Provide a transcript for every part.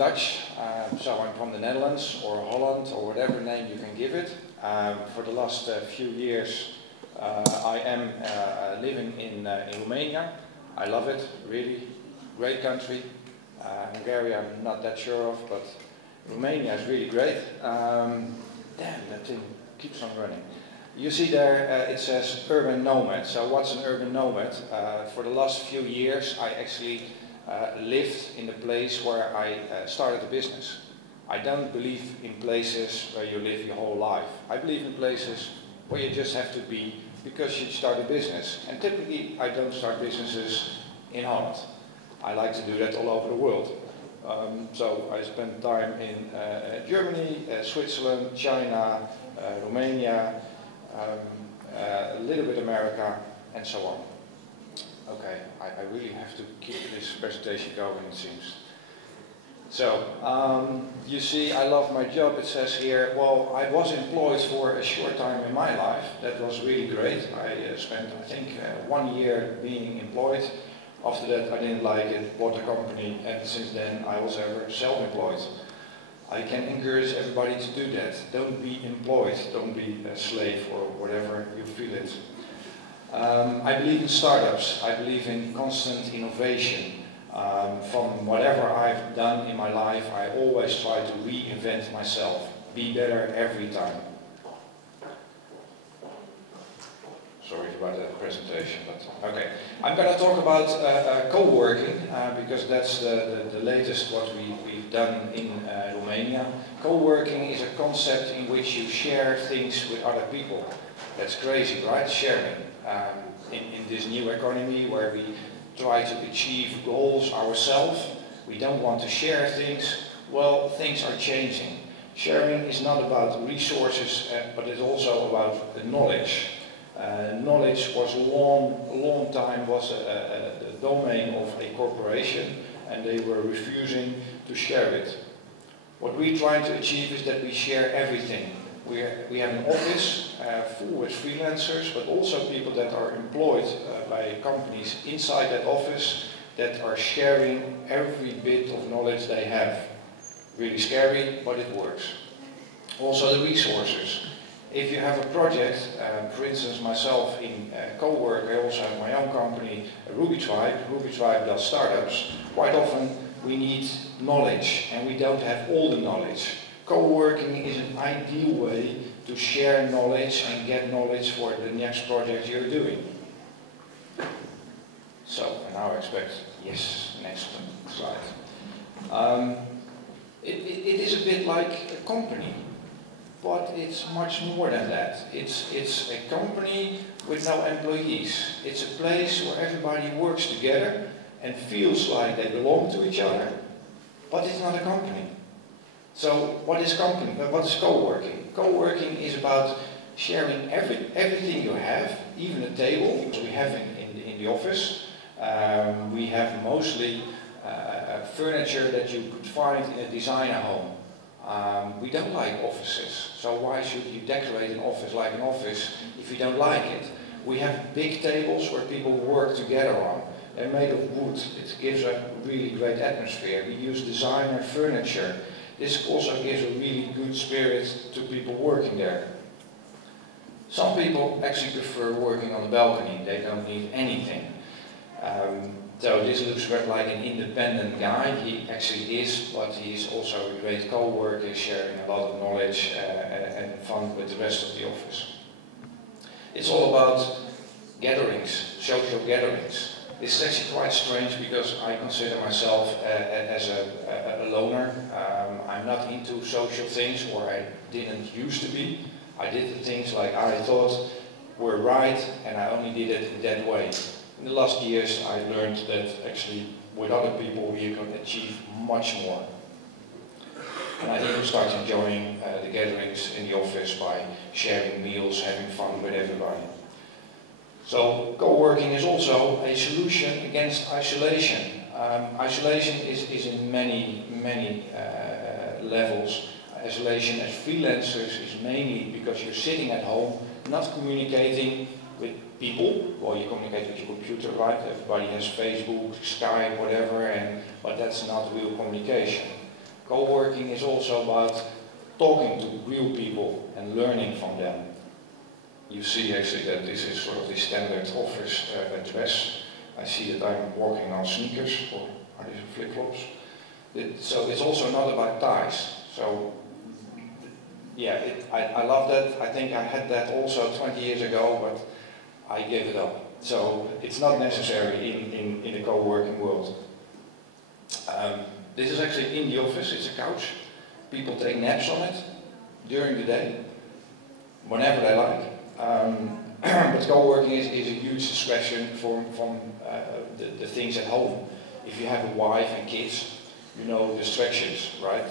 Dutch, so I'm from the Netherlands or Holland or whatever name you can give it. For the last few years I am living in Romania. I love it, really, great country. Hungary I'm not that sure of, but Romania is really great. Damn, that thing keeps on running. You see there it says urban nomad. So what's an urban nomad? For the last few years I actually lived in the place where I started a business. I don't believe in places where you live your whole life. I believe in places where you just have to be because you start a business. And typically I don't start businesses in Holland. I like to do that all over the world. So I spend time in Germany, Switzerland, China, Romania, a little bit America, and so on. Okay, I really have to keep this presentation going, it seems. So, you see, I love my job. It says here, well, I was employed for a short time in my life. That was really great. I spent, I think, 1 year being employed. After that, I didn't like it, bought a company, and since then I was ever self-employed. I can encourage everybody to do that. Don't be employed, don't be a slave or whatever you feel it. I believe in startups. I believe in constant innovation. From whatever I've done in my life, I always try to reinvent myself, be better every time. Sorry about the presentation, but okay. I'm going to talk about co-working because that's the latest what we've done in Romania. Co-working is a concept in which you share things with other people. That's crazy, right? Sharing. In this new economy where we try to achieve goals ourselves, we don't want to share things. Well, things are changing. Sharing is not about resources, but it's also about the knowledge. Knowledge was a long time the domain of a corporation, and they were refusing to share it. What we're trying to achieve is that we share everything. We have an office full with freelancers, but also people that are employed by companies inside that office that are sharing every bit of knowledge they have. Really scary, but it works. Also the resources. If you have a project, for instance myself in Cowork, I also have my own company, Ruby Tribe. Ruby Tribe does startups. Quite often we need knowledge and we don't have all the knowledge. Co-working is an ideal way to share knowledge and get knowledge for the next project you're doing. So, and now I expect, yes, next slide. It is a bit like a company, but it's much more than that. It's a company with no employees. It's a place where everybody works together and feels like they belong to each other, but it's not a company. So what is company? What is co-working? Co-working is about sharing everything you have, even a table, which we have in the office. We have mostly furniture that you could find in a designer home. We don't like offices, so why should you decorate an office like an office if you don't like it? We have big tables where people work together on. They're made of wood. It gives a really great atmosphere. We use designer furniture. This also gives a really good spirit to people working there. Some people actually prefer working on the balcony. They don't need anything. So this looks like an independent guy. He actually is, but he's also a great co-worker, sharing a lot of knowledge and fun with the rest of the office. It's all about gatherings, social gatherings. This is actually quite strange because I consider myself as a loner. I'm not into social things, or I didn't used to be. I did the things like I thought were right, and I only did it in that way. In the last years I learned that actually with other people you can achieve much more. And I even started enjoying the gatherings in the office by sharing meals, having fun with everybody. So co-working is also a solution against isolation. Isolation is in many levels. Isolation as freelancers is mainly because you're sitting at home, not communicating with people. Well, you communicate with your computer, right? Everybody has Facebook, Skype, whatever, but that's not real communication. Co-working is also about talking to real people and learning from them. You see actually that this is sort of the standard office dress. I see that I'm walking on sneakers, or are these flip-flops? So it's also not about ties. So yeah, I love that. I think I had that also 20 years ago, but I gave it up. So it's not necessary in the co-working world. This is actually in the office, it's a couch. People take naps on it during the day, whenever they like. But co-working is a huge distraction from the things at home. If you have a wife and kids, you know distractions, right?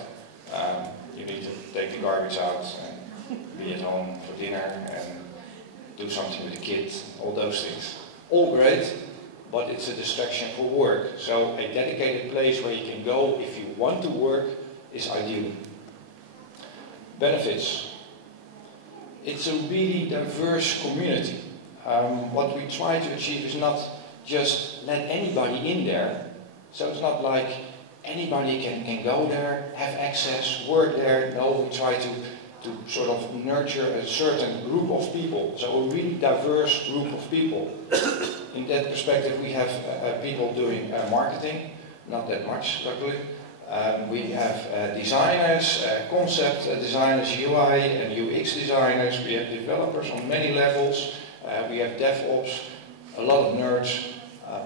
You need to take the garbage out and be at home for dinner and do something with the kids, all those things. All great, but it's a distraction for work. So a dedicated place where you can go if you want to work is ideal. Benefits. It's a really diverse community. What we try to achieve is not just let anybody in there. So it's not like anybody can go there, have access, work there. No, we try to sort of nurture a certain group of people. So a really diverse group of people. In that perspective, we have people doing marketing, not that much, luckily. We have designers, concept designers, UI and UX designers. We have developers on many levels. We have DevOps, a lot of nerds,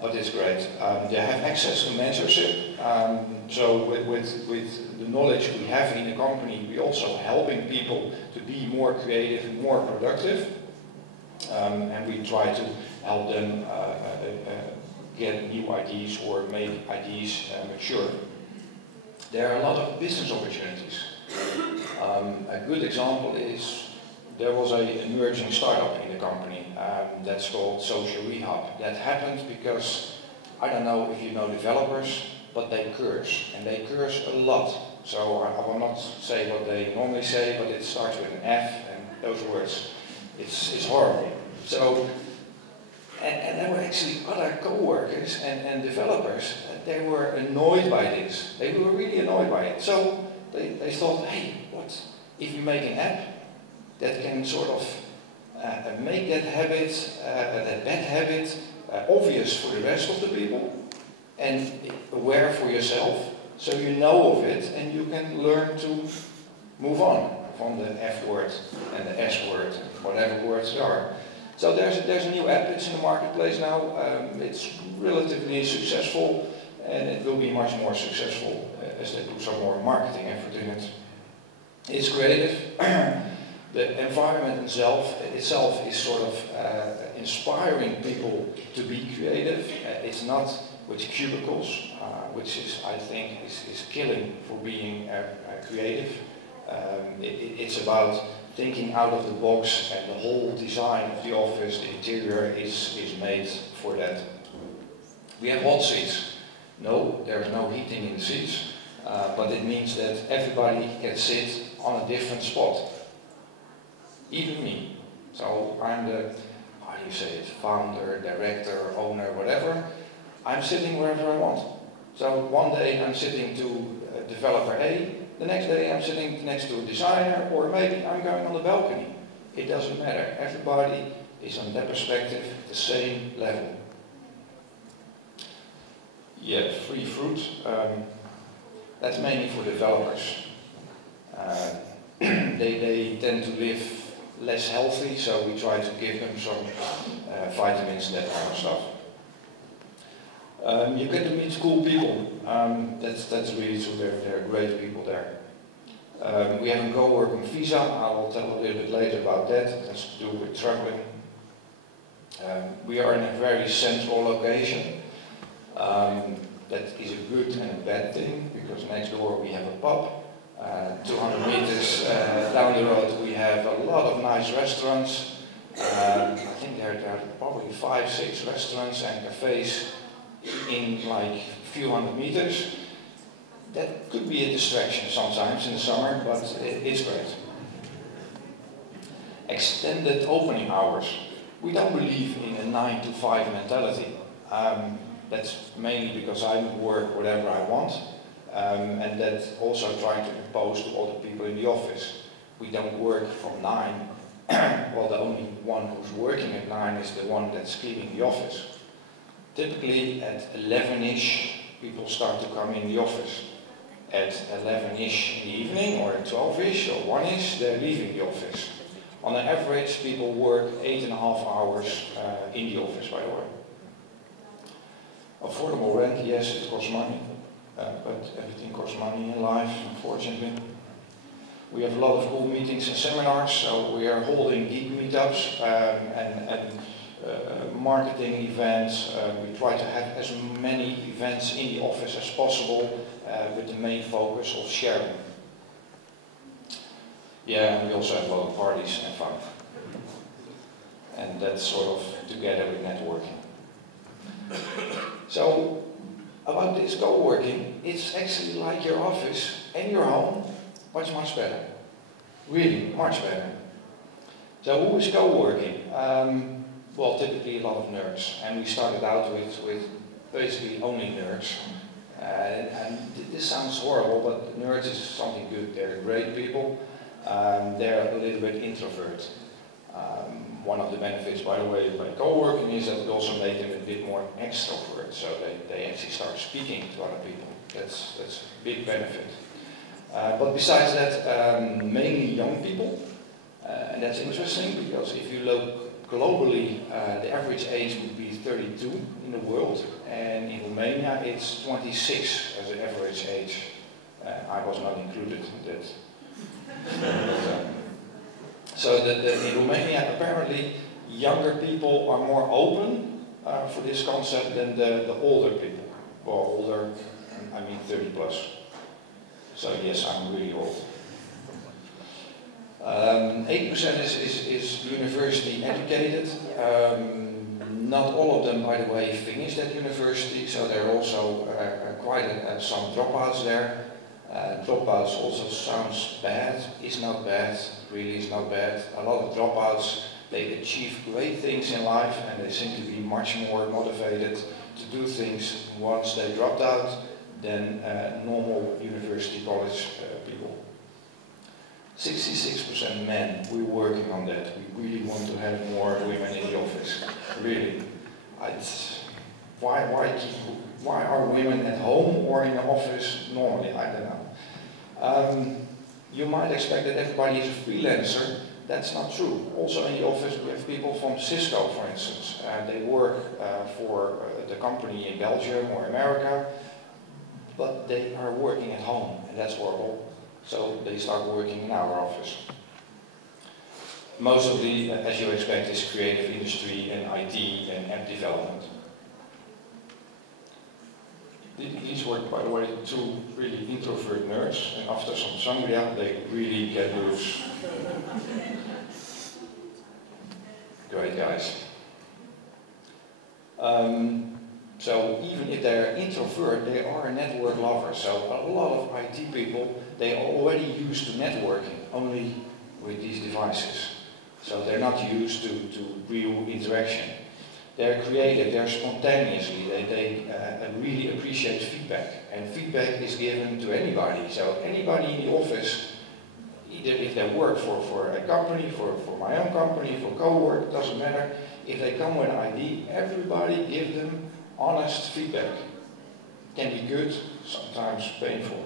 but it's great. They have access to mentorship. So with the knowledge we have in the company, we're also helping people to be more creative and more productive. And we try to help them get new ideas or make ideas mature. There are a lot of business opportunities. A good example is there was an emerging startup in the company that's called Social Rehab. That happened because, I don't know if you know developers, but they curse, and they curse a lot. So I will not say what they normally say, but it starts with an F and those words. It's horrible. So, and there were actually other co-workers and developers, they were annoyed by this. They were really annoyed by it. So they thought, hey, what if you make an app that can sort of make that habit, that bad habit, obvious for the rest of the people and aware for yourself, so you know of it and you can learn to move on from the F word and the S word, whatever words there are. So there's a new app, it's in the marketplace now, it's relatively successful and it will be much more successful as they put some more marketing effort in it. It's creative. The environment itself is sort of inspiring people to be creative. It's not with cubicles, which is, I think, is killing for being creative. It's about thinking out of the box, and the whole design of the office, the interior is made for that. We have hot seats. No, there is no heating in the seats, but it means that everybody can sit on a different spot. Even me. So I'm the, how do you say it, founder, director, owner, whatever. I'm sitting wherever I want. So one day I'm sitting to developer A, the next day I'm sitting next to a designer, or maybe I'm going on the balcony. It doesn't matter. Everybody is on that perspective the same level. Yeah, free fruit. That's mainly for developers. They tend to live less healthy, so we try to give them some vitamins, that kind of stuff. You get to meet cool people. That's really true. There are great people there. We have a co-working visa. I will tell a little bit later about that. It has to do with traveling. We are in a very central location. That is a good and a bad thing, because next door we have a pub. 200 meters down the road we have a lot of nice restaurants. I think there are probably 5, 6 restaurants and cafes in like a few hundred meters. That could be a distraction sometimes in the summer, but it's great. Extended opening hours. We don't believe in a 9 to 5 mentality. That's mainly because I would work whatever I want. and that also trying to impose to other people in the office. We don't work from 9. Well, the only one who's working at 9 is the one that's cleaning the office. Typically at 11-ish, people start to come in the office. At 11-ish in the evening, or at 12-ish, or 1-ish, they're leaving the office. On an average, people work 8.5 hours in the office, by the way. Affordable rent, yes, it costs money, but everything costs money in life, unfortunately. We have a lot of cool meetings and seminars, so we are holding geek meetups and marketing events. We try to have as many events in the office as possible with the main focus of sharing. Yeah, and we also have a lot of parties and fun. And that's sort of together with networking. So, about this co-working, it's actually like your office and your home, much better. Really, much better. So who is co-working? Well, typically a lot of nerds. And we started out with basically only nerds. And this sounds horrible, but nerds is something good. They're great people. They're a little bit introvert. One of the benefits, by the way, by co-working is that it also makes them a bit more extrovert. So they actually start speaking to other people. That's a big benefit. But besides that, mainly young people. And that's interesting because if you look globally, the average age would be 32 in the world. And in Romania, it's 26 as an average age. I was not included in that. So in Romania, apparently, younger people are more open for this concept than the older people. Well, older, I mean 30 plus. So yes, I'm really old. 8% is university educated. Not all of them, by the way, finished at university, so there are also quite some dropouts there. Dropouts also sounds bad, is not bad, really is not bad. A lot of dropouts, they achieve great things in life and they seem to be much more motivated to do things once they dropped out than normal university college people. 66% men, we're working on that. We really want to have more women in the office, really. Why are women at home or in the office normally? I don't know. You might expect that everybody is a freelancer. That's not true. Also in the office we have people from Cisco, for instance. They work for the company in Belgium or America, but they are working at home, and that's horrible. So they start working in our office. Most of the, as you expect, is creative industry and IT and app development. These were, by the way, two really introvert nerds, and after some sangria, they really get loose. Great guys. So even if they're introvert, they are network lovers. So a lot of IT people, they are already used to networking, only with these devices. So they're not used to real interaction. They're creative, they're spontaneously, they really appreciate feedback. And feedback is given to anybody. So anybody in the office, either if they work for a company, for my own company, for Cowork, doesn't matter. If they come with an ID, everybody gives them honest feedback. Can be good, sometimes painful.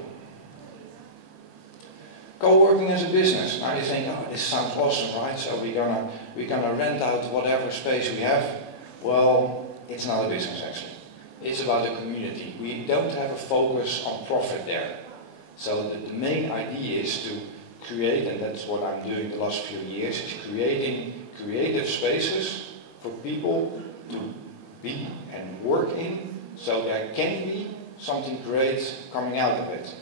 Co-working as a business. Now you think, oh, this sounds awesome, right? So we're gonna rent out whatever space we have. Well, it's not a business actually. It's about a community. We don't have a focus on profit there. So the main idea is to create, and that's what I'm doing the last few years, is creating creative spaces for people to be and work in, so there can be something great coming out of it.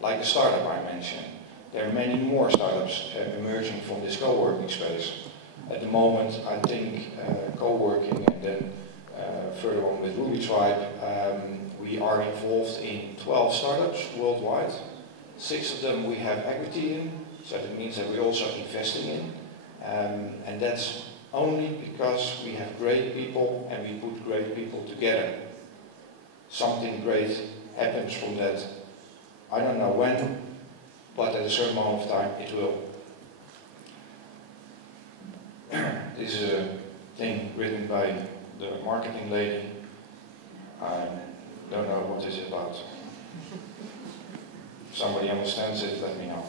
Like the startup I mentioned. There are many more startups emerging from this co-working space. At the moment, I think co-working and then further on with Ruby Tribe, we are involved in 12 startups worldwide. 6 of them we have equity in, so that means that we're also investing in. And that's only because we have great people and we put great people together. Something great happens from that I don't know when, but at a certain moment of time it will. This is a thing written by the marketing lady. I don't know what it's about. If somebody understands it, let me know.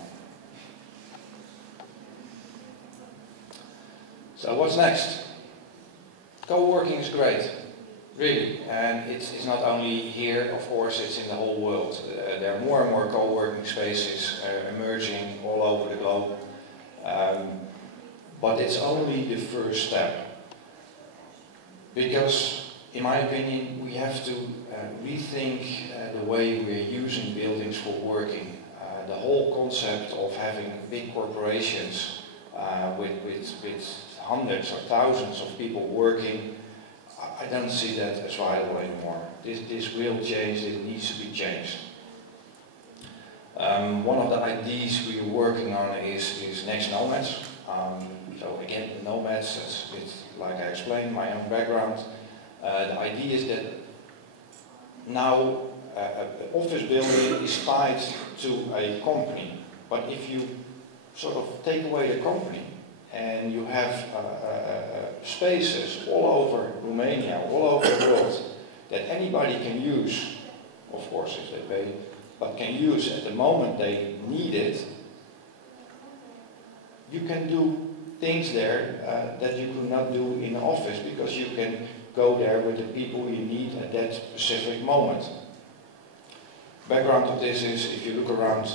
So what's next? Co-working is great, really, and it's not only here, of course, it's in the whole world. There are more and more co-working spaces emerging all over the globe, but it's only the first step. Because, in my opinion, we have to rethink the way we're using buildings for working. The whole concept of having big corporations with hundreds or thousands of people working, I don't see that as viable anymore. This will change, it needs to be changed. One of the ideas we are working on is Next Nomads. So again, nomads, that's a bit like I explained, my own background. The idea is that now an office building is tied to a company, but if you sort of take away the company and you have spaces all over Romania, all over the world, that anybody can use, of course if they pay, but can use at the moment they need it, you can do things there that you could not do in an office, because you can go there with the people you need at that specific moment. Background of this is, if you look around,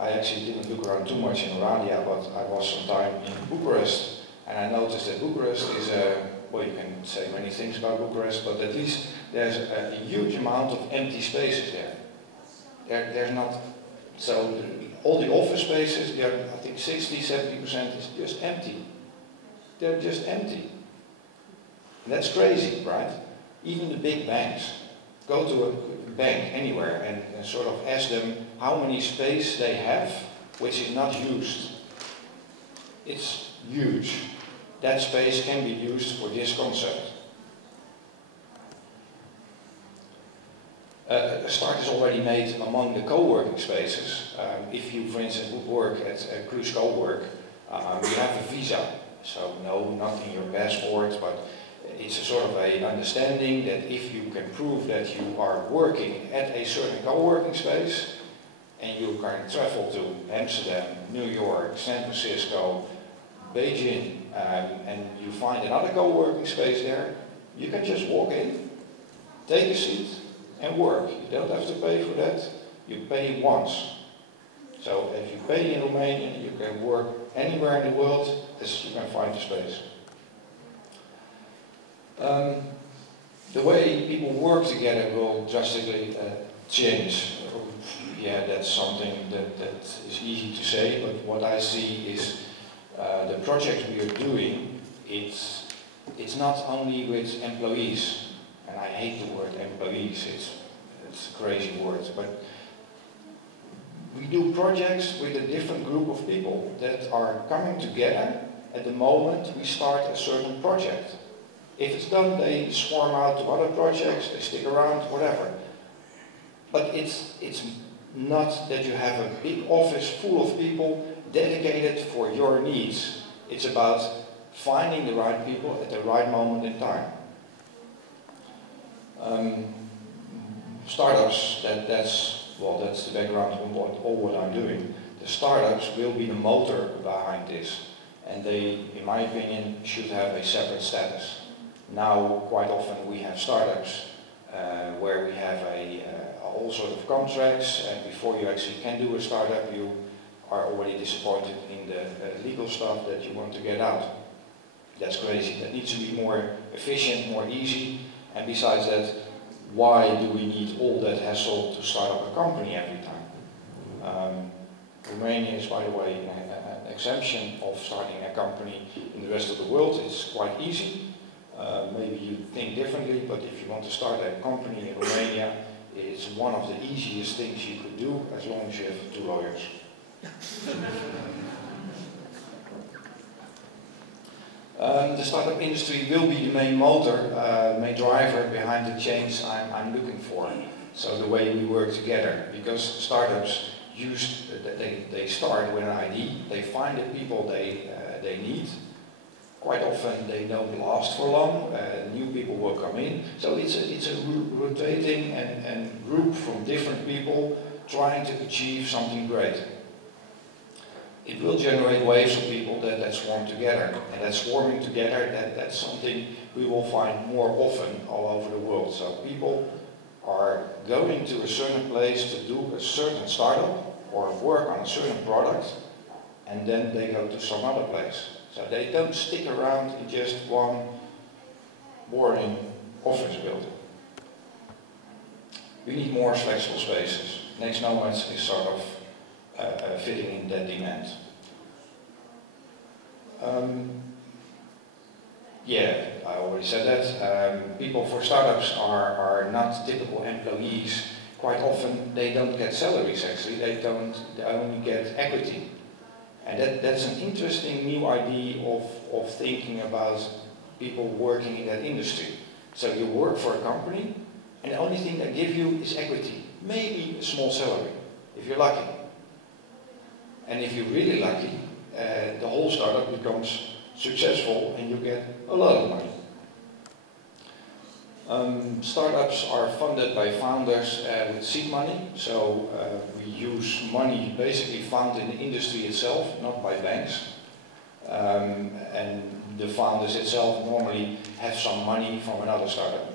I actually didn't look around too much in Oradea, but I was some time in Bucharest, and I noticed that Bucharest is well, you can say many things about Bucharest, but at least there's a huge amount of empty spaces there. There's not, so all the office spaces, I think 60–70% is just empty. They're just empty. And that's crazy, right? Even the big banks. Go to a bank anywhere and sort of ask them how many space they have which is not used. It's huge. That space can be used for this concept. A start is already made among the co-working spaces. If you, for instance, would work at Cluj Cowork, you have a visa. So no, not in your passport, but it's a sort of an understanding that if you can prove that you are working at a certain co-working space, and you can travel to Amsterdam, New York, San Francisco, Beijing, and you find another co-working space there, you can just walk in, take a seat, and work. You don't have to pay for that. You pay once. So if you pay in Romania, you can work anywhere in the world as you can find a space. The way people work together will drastically change. Yeah, that's something that is easy to say, but what I see is the projects we are doing, it's not only with employees. And I hate the word employees, it's a crazy word, but we do projects with a different group of people that are coming together at the moment we start a certain project. If it's done, they swarm out to other projects, they stick around, whatever. But it's not that you have a big office full of people dedicated for your needs. It's about finding the right people at the right moment in time. Startups, that's the background of all what I'm doing. The startups will be the motor behind this, and they, in my opinion, should have a separate status. Now, quite often we have startups where we have all sort of contracts, and before you actually can do a startup, you are already disappointed in the legal stuff that you want to get out. That's crazy. That needs to be more efficient, more easy. And besides that, why do we need all that hassle to start up a company every time? Romania is, by the way, an exemption of starting a company. In the rest of the world, it's quite easy. Maybe you think differently, but if you want to start a company in Romania, it's one of the easiest things you could do, as long as you have 2 lawyers. The startup industry will be the main motor, main driver behind the change I'm looking for. So the way we work together, because startups they start with an idea, they find the people they need. Quite often they don't last for long, new people will come in. So it's a rotating and group from different people trying to achieve something great. It will generate waves of people that swarm together, and that swarming together, that's something we will find more often all over the world. So people are going to a certain place to do a certain startup or work on a certain product, and then they go to some other place. So they don't stick around in just one boring office building. We need more flexible spaces. Next Nomads is sort of fitting in that demand. Yeah, I already said that. People for startups are not typical employees. Quite often they don't get salaries actually, they only get equity. And that's an interesting new idea of thinking about people working in that industry. So you work for a company and the only thing they give you is equity. Maybe a small salary, if you're lucky. And if you're really lucky, the whole startup becomes successful and you get a lot of money. Startups are funded by founders with seed money, so we use money basically found in the industry itself, not by banks. And the founders itself normally have some money from another startup.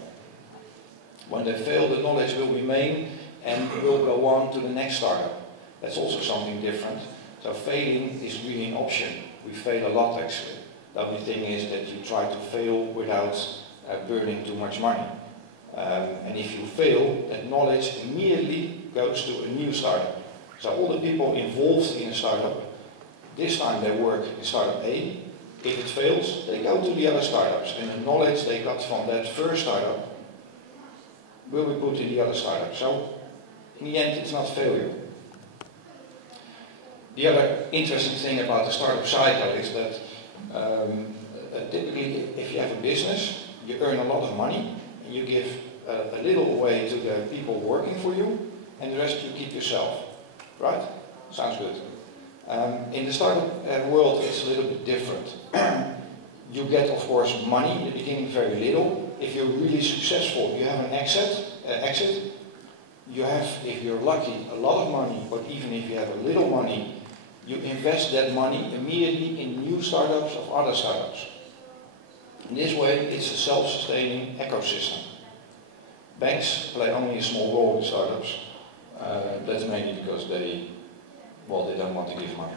When they fail, the knowledge will remain and will go on to the next startup. That's also something different. So failing is really an option. We fail a lot actually. The only thing is that you try to fail without burning too much money. And if you fail, that knowledge immediately goes to a new startup. So all the people involved in a startup, this time they work in startup A. If it fails, they go to the other startups. And the knowledge they got from that first startup will be put in the other startup. So in the end, it's not failure. The other interesting thing about the startup cycle is that typically if you have a business, you earn a lot of money, and you give a little away to the people working for you, and the rest you keep yourself. Right? Sounds good. In the startup world, it's a little bit different. You get, of course, money in the beginning, very little. If you're really successful, you have an exit. You have, if you're lucky, a lot of money, but even if you have a little money, you invest that money immediately in new startups of other startups. In this way, it's a self-sustaining ecosystem. Banks play only a small role in startups. That's mainly because they don't want to give money.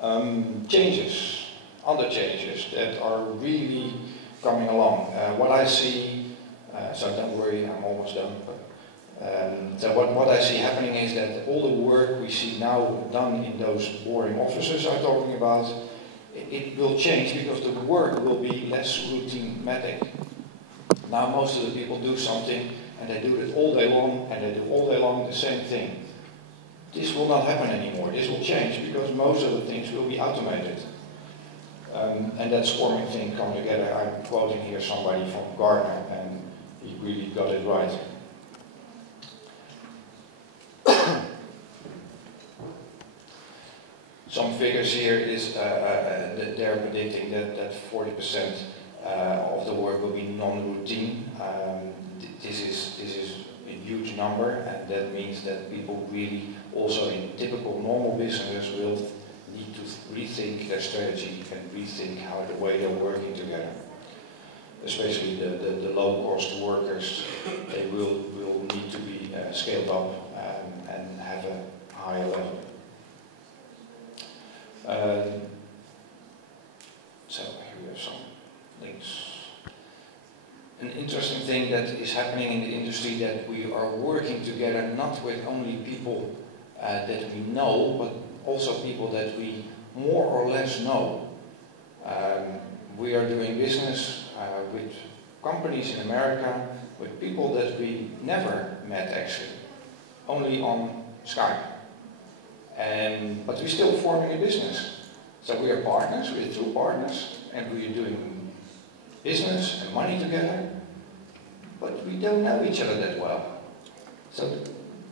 Other changes that are really coming along. What I see, so don't worry, I'm almost done. So what I see happening is that all the work we see now done in those boring offices I'm talking about, it will change because the work will be less routine-matic. Now most of the people do something and they do it all day long and they do all day long the same thing. This will not happen anymore. This will change because most of the things will be automated. And that swarming thing come together. I'm quoting here somebody from Gartner and he really got it right. Some figures here is that they're predicting that 40% of the work will be non-routine. This is a huge number, and that means that people really also in typical normal business will need to rethink their strategy and rethink how the way they're working together. Especially the low-cost workers, they will need to be scaled up and have a higher level. So here we have some links. An interesting thing that is happening in the industry that we are working together not with only people that we know, but also people that we more or less know. We are doing business with companies in America, with people that we never met actually, only on Skype. But we're still forming a business. So we are partners, we're true partners, and we are doing business and money together. but we don't know each other that well. So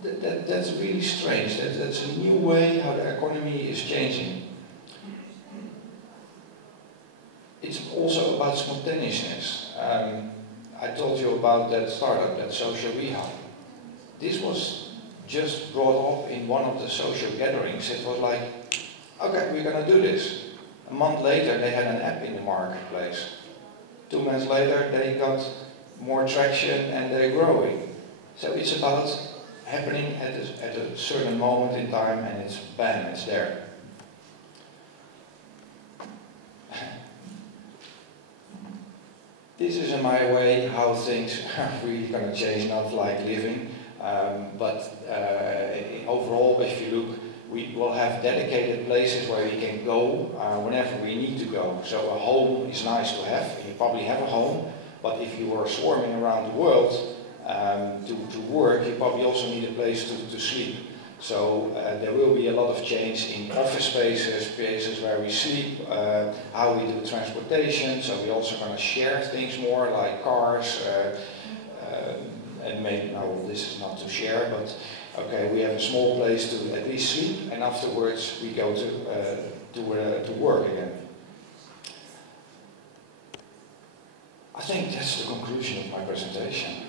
that's really strange. That's a new way how the economy is changing. It's also about spontaneousness. I told you about that startup, that social rehab. This was just brought up in one of the social gatherings. It was like, okay, we're going to do this. A month later, they had an app in the marketplace. 2 months later, they got more traction and they're growing. So it's about happening at a certain moment in time, and it's bam, it's there. This is in my way how things are really going to change, not like living, but overall, if you look, we will have dedicated places where we can go whenever we need to go. So a home is nice to have. You probably have a home, but if you were swarming around the world to work, you probably also need a place to sleep. So there will be a lot of change in office spaces, places where we sleep, how we do transportation. So we're also going to share things more, like cars, and maybe, no, this is not to share, but okay, we have a small place to at least sleep, and afterwards we go to work again. I think that's the conclusion of my presentation.